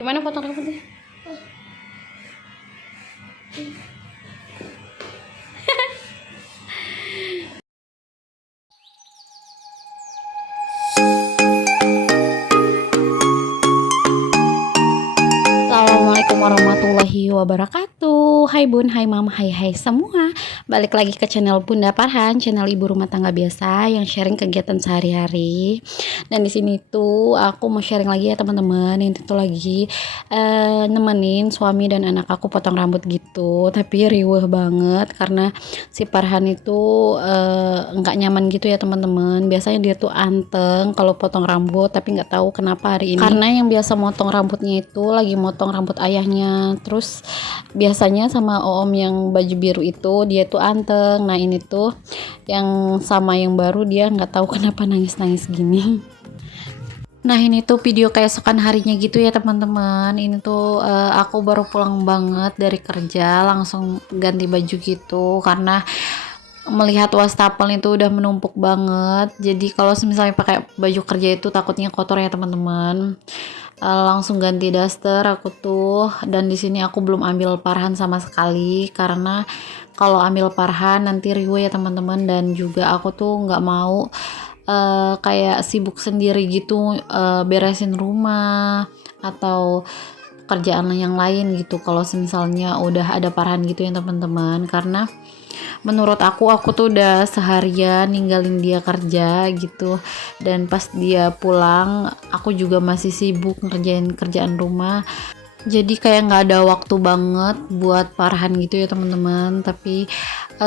Gimana potong rambutnya? Assalamualaikum warahmatullahi wabarakatuh. Hai bun, hai mama, hai semua. Balik lagi ke channel Bunda Farhan, channel ibu rumah tangga biasa yang sharing kegiatan sehari-hari. Dan di sini tuh aku mau sharing lagi ya teman-teman, yang itu lagi nemenin suami dan anak aku potong rambut gitu. Tapi riweh banget karena si Farhan itu nggak nyaman gitu ya teman-teman. Biasanya dia tuh anteng kalau potong rambut, tapi nggak tahu kenapa hari ini. Karena yang biasa motong rambutnya itu lagi motong rambut ayahnya. Terus biasanya sama om yang baju biru itu dia tuh anteng. Nah ini tuh yang sama yang baru dia nggak tahu kenapa nangis-nangis gini. Nah ini tuh video keesokan harinya gitu ya teman-teman. Ini tuh aku baru pulang banget dari kerja, langsung ganti baju gitu karena melihat wastafel itu udah menumpuk banget. Jadi kalau misalnya pakai baju kerja itu takutnya kotor ya teman-teman. Langsung ganti daster aku tuh, dan di sini aku belum ambil parhan sama sekali karena kalau ambil parhan nanti riwe ya teman-teman, dan juga aku tuh nggak mau kayak sibuk sendiri gitu beresin rumah atau kerjaan yang lain gitu kalau misalnya udah ada parhan gitu ya teman-teman. Karena menurut aku tuh udah seharian ninggalin dia kerja gitu, dan pas dia pulang aku juga masih sibuk ngerjain kerjaan rumah, jadi kayak nggak ada waktu banget buat parhan gitu ya teman-teman. Tapi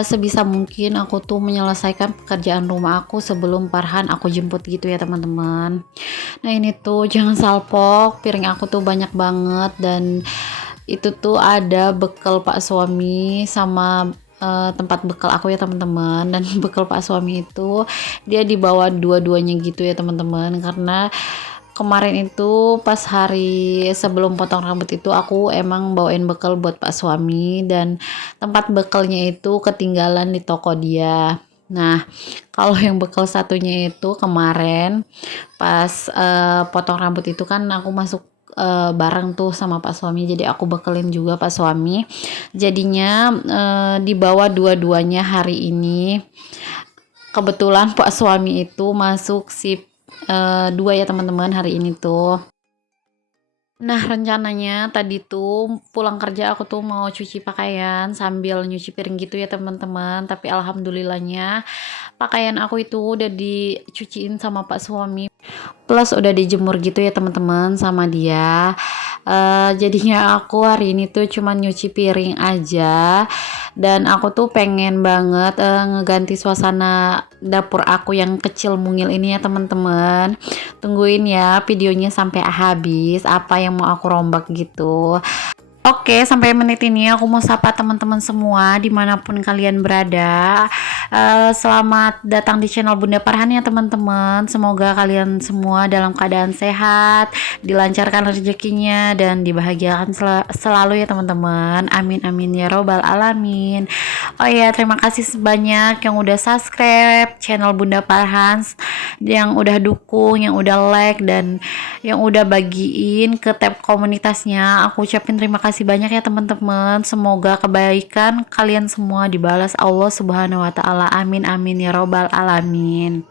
sebisa mungkin aku tuh menyelesaikan pekerjaan rumah aku sebelum parhan aku jemput gitu ya teman-teman. Nah ini tuh jangan salpok, piring aku tuh banyak banget, dan itu tuh ada bekal pak suami sama tempat bekal aku ya teman-teman. Dan bekal pak suami itu dia dibawa dua-duanya gitu ya teman-teman, karena kemarin itu pas hari sebelum potong rambut itu aku emang bawain bekal buat pak suami, dan tempat bekalnya itu ketinggalan di toko dia. Nah kalau yang bekal satunya itu kemarin pas potong rambut itu kan aku masuk bareng tuh sama pak suami, jadi aku bekelin juga pak suami, jadinya dibawa dua-duanya hari ini. Kebetulan pak suami itu masuk shift 2 ya teman-teman hari ini tuh. Nah rencananya tadi tuh pulang kerja aku tuh mau cuci pakaian sambil nyuci piring gitu ya teman-teman, tapi alhamdulillahnya pakaian aku itu udah dicuciin sama pak suami, plus udah dijemur gitu ya teman-teman sama dia. Jadinya aku hari ini tuh cuman nyuci piring aja, dan aku tuh pengen banget ngeganti suasana dapur aku yang kecil mungil ini ya teman-teman. Tungguin ya videonya sampai habis, apa yang mau aku rombak gitu. Oke, sampai menit ini aku mau sapa teman-teman semua dimanapun kalian berada. Selamat datang di channel Bunda Farhan ya teman-teman. Semoga kalian semua dalam keadaan sehat, dilancarkan rezekinya, dan dibahagiakan selalu ya teman-teman. Amin amin ya robbal alamin. Oh ya, terima kasih sebanyak yang udah subscribe channel Bunda Farhan, yang udah dukung, yang udah like, dan yang udah bagiin ke tab komunitasnya. Aku ucapin terima kasih banyak ya teman-teman. Semoga kebaikan kalian semua dibalas Allah Subhanahu wa taala. Amin amin ya robbal alamin.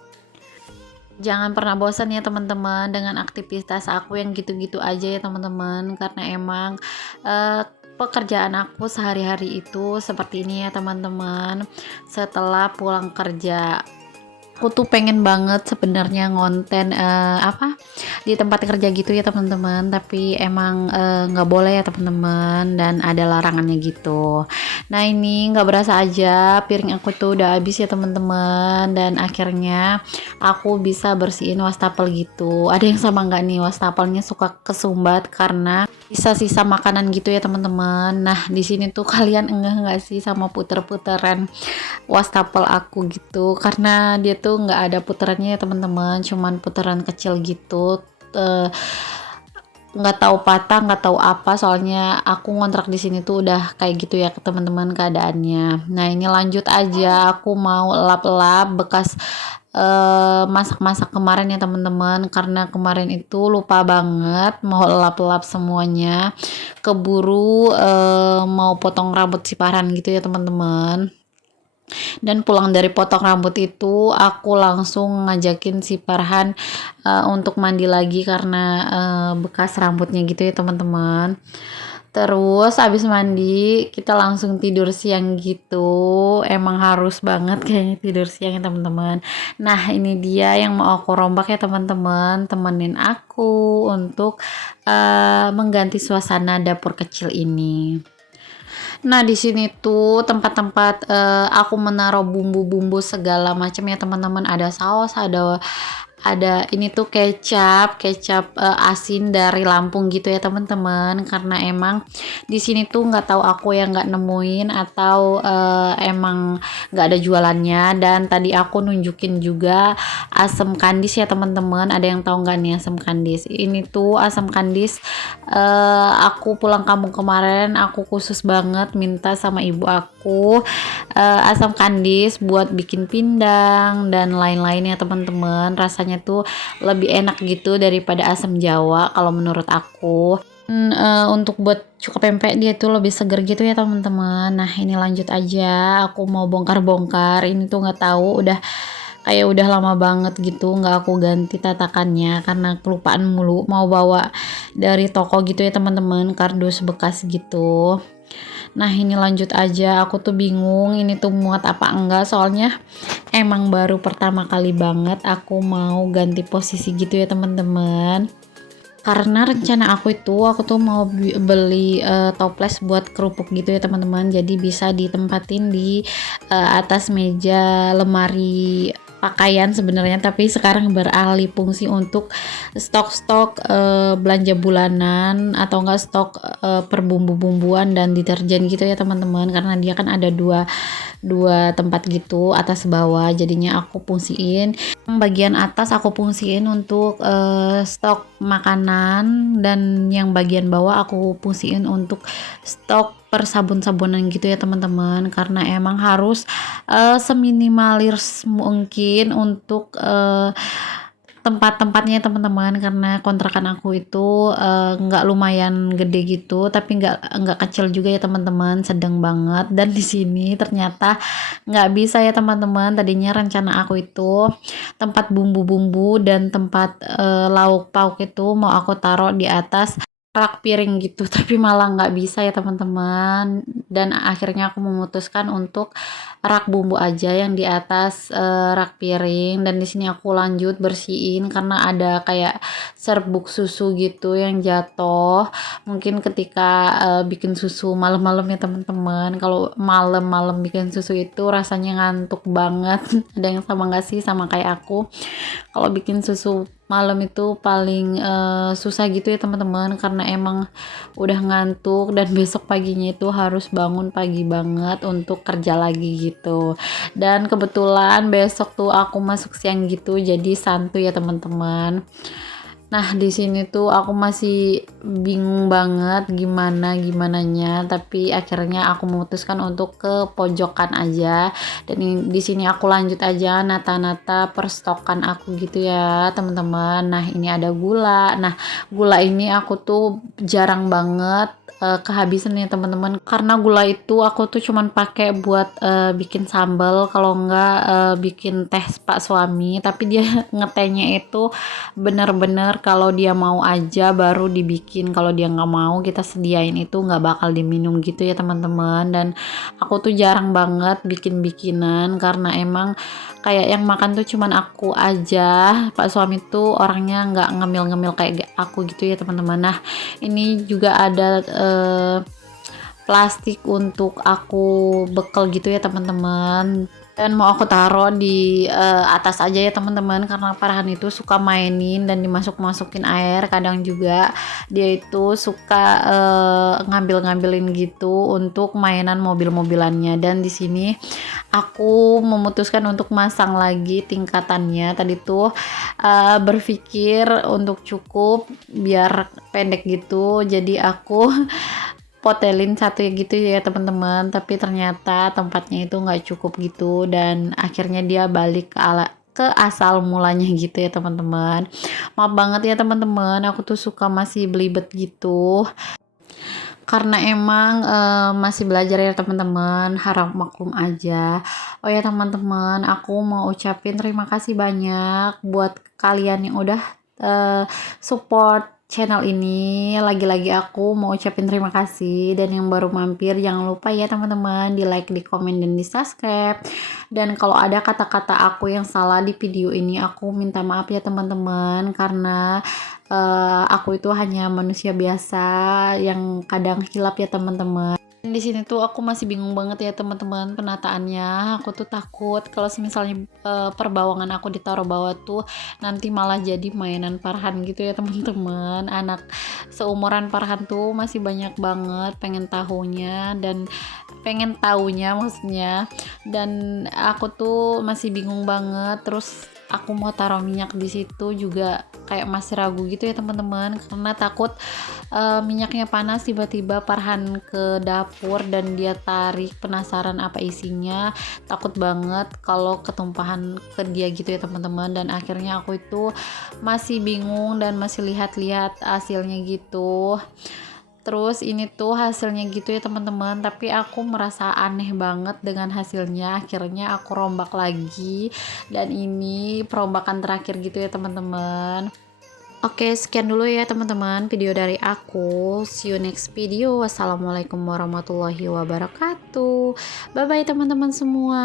Jangan pernah bosan ya teman-teman dengan aktivitas aku yang gitu-gitu aja ya teman-teman, karena emang pekerjaan aku sehari-hari itu seperti ini ya teman-teman. Setelah pulang kerja aku tuh pengen banget sebenarnya ngonten di tempat kerja gitu ya teman-teman, tapi emang nggak boleh ya teman-teman, dan ada larangannya gitu. Nah ini nggak berasa aja piring aku tuh udah habis ya teman-teman, dan akhirnya aku bisa bersihin wastafel gitu. Ada yang sama nggak nih wastafelnya suka kesumbat karena sisa-sisa makanan gitu ya teman-teman. Nah di sini tuh kalian enggak nggak sih sama puter-puteran wastafel aku gitu, karena dia tuh nggak ada puterannya ya teman-teman, cuman putaran kecil gitu. Nggak tahu patah, nggak tahu apa, soalnya aku ngontrak di sini tuh udah kayak gitu ya teman-teman keadaannya. Nah ini lanjut aja, aku mau lap-lap bekas masak-masak kemarin ya teman-teman, karena kemarin itu lupa banget mau lap-lap semuanya, keburu mau potong rambut si Farhan gitu ya teman-teman. Dan pulang dari potong rambut itu aku langsung ngajakin si Farhan untuk mandi lagi karena bekas rambutnya gitu ya teman-teman. Terus abis mandi kita langsung tidur siang gitu. Emang harus banget kayaknya tidur siang ya teman-teman. Nah ini dia yang mau aku rombak ya teman-teman. Temenin aku untuk mengganti suasana dapur kecil ini. Nah, di sini tuh tempat-tempat aku menaruh bumbu-bumbu segala macam ya teman-teman. Ada saus, ada ini tuh kecap asin dari Lampung gitu ya teman-teman, karena emang di sini tuh nggak tahu aku yang nggak nemuin atau emang nggak ada jualannya. Dan tadi aku nunjukin juga asam kandis ya teman-teman. Ada yang tahu nggak nih asam kandis? Ini tuh asam kandis, aku pulang kampung kemarin aku khusus banget minta sama ibu aku asam kandis buat bikin pindang dan lain-lain ya teman-teman. Rasanya tuh lebih enak gitu daripada asam Jawa kalau menurut aku. Untuk buat cuka pempek dia tuh lebih seger gitu ya teman-teman. Nah ini lanjut aja, aku mau bongkar-bongkar. Ini tuh nggak tahu udah lama banget gitu nggak aku ganti tatakannya karena kelupaan mulu mau bawa dari toko gitu ya teman-teman, kardus bekas gitu. Nah ini lanjut aja, aku tuh bingung ini tuh muat apa enggak, soalnya emang baru pertama kali banget aku mau ganti posisi gitu ya teman-teman. Karena rencana aku tuh mau beli toples buat kerupuk gitu ya teman-teman, jadi bisa ditempatin di atas meja lemari pakaian sebenarnya, tapi sekarang beralih fungsi untuk stok-stok belanja bulanan atau enggak stok per bumbu-bumbuan dan deterjen gitu ya teman-teman, karena dia kan ada dua tempat gitu atas bawah, jadinya aku fungsiin bagian atas aku fungsiin untuk stok makanan, dan yang bagian bawah aku fungsiin untuk stok per sabun-sabunan gitu ya teman-teman, karena emang harus seminimalis mungkin untuk tempat-tempatnya teman-teman, karena kontrakan aku itu nggak lumayan gede gitu tapi nggak kecil juga ya teman-teman, sedang banget. Dan di sini ternyata nggak bisa ya teman-teman, tadinya rencana aku itu tempat bumbu-bumbu dan tempat lauk pauk itu mau aku taruh di atas rak piring gitu tapi malah nggak bisa ya teman-teman, dan akhirnya aku memutuskan untuk rak bumbu aja yang di atas rak piring. Dan di sini aku lanjut bersihin karena ada kayak serbuk susu gitu yang jatuh, mungkin ketika bikin susu malam-malam ya teman-teman. Kalau malam-malam bikin susu itu rasanya ngantuk banget. Ada yang sama nggak sih sama kayak aku? Kalau bikin susu malam itu paling susah gitu ya teman-teman, karena emang udah ngantuk dan besok paginya itu harus bangun pagi banget untuk kerja lagi gitu. Dan kebetulan besok tuh aku masuk siang gitu, jadi santuy ya teman-teman. Nah, di sini tuh aku masih bingung banget gimananya, tapi akhirnya aku memutuskan untuk ke pojokan aja. Dan di sini aku lanjut aja nata-nata perstokan aku gitu ya, teman-teman. Nah, ini ada gula. Nah, gula ini aku tuh jarang banget kehabisan ya teman-teman, karena gula itu aku tuh cuman pakai buat bikin sambal, kalau enggak bikin teh pak suami. Tapi dia ngetehnya itu bener-bener kalau dia mau aja baru dibikin, kalau dia nggak mau kita sediain itu nggak bakal diminum gitu ya teman-teman. Dan aku tuh jarang banget bikin-bikinan karena emang kayak yang makan tuh cuman aku aja, pak suami tuh orangnya nggak ngemil-ngemil kayak aku gitu ya teman-teman. Nah ini juga ada plastik untuk aku bekel gitu ya teman-teman, dan mau aku taruh di atas aja ya teman-teman, karena Farhan itu suka mainin dan dimasuk-masukin air. Kadang juga dia itu suka ngambil-ngambilin gitu untuk mainan mobil-mobilannya. Dan di sini aku memutuskan untuk masang lagi tingkatannya. Tadi tuh berpikir untuk cukup biar pendek gitu, jadi aku potelin satu gitu ya teman-teman, tapi ternyata tempatnya itu nggak cukup gitu, dan akhirnya dia balik ke asal mulanya gitu ya teman-teman. Maaf banget ya teman-teman, aku tuh suka masih belibet gitu. Karena emang masih belajar ya teman-teman, harap maklum aja. Oh ya teman-teman, aku mau ucapin terima kasih banyak buat kalian yang udah support channel ini. Lagi-lagi aku mau ucapin terima kasih, dan yang baru mampir jangan lupa ya teman-teman di like, di komen, dan di subscribe. Dan kalau ada kata-kata aku yang salah di video ini, aku minta maaf ya teman-teman, karena aku itu hanya manusia biasa yang kadang hilap ya teman-teman. Di sini tuh aku masih bingung banget ya teman-teman penataannya. Aku tuh takut kalau misalnya perbawangan aku ditaruh bawah tuh nanti malah jadi mainan Farhan gitu ya teman-teman. Anak seumuran Farhan tuh masih banyak banget pengen tahunya maksudnya, dan aku tuh masih bingung banget. Terus aku mau taruh minyak di situ juga kayak masih ragu gitu ya teman-teman, karena takut minyaknya panas tiba-tiba Farhan ke dapur dan dia tarik, penasaran apa isinya, takut banget kalau ketumpahan ke dia gitu ya teman-teman. Dan akhirnya aku itu masih bingung dan masih lihat-lihat hasilnya gitu. Terus ini tuh hasilnya gitu ya teman-teman, tapi aku merasa aneh banget dengan hasilnya. Akhirnya aku rombak lagi, dan ini perombakan terakhir gitu ya teman-teman. Oke, sekian dulu ya teman-teman video dari aku. See you next video. Wassalamualaikum warahmatullahi wabarakatuh. Bye bye teman-teman semua.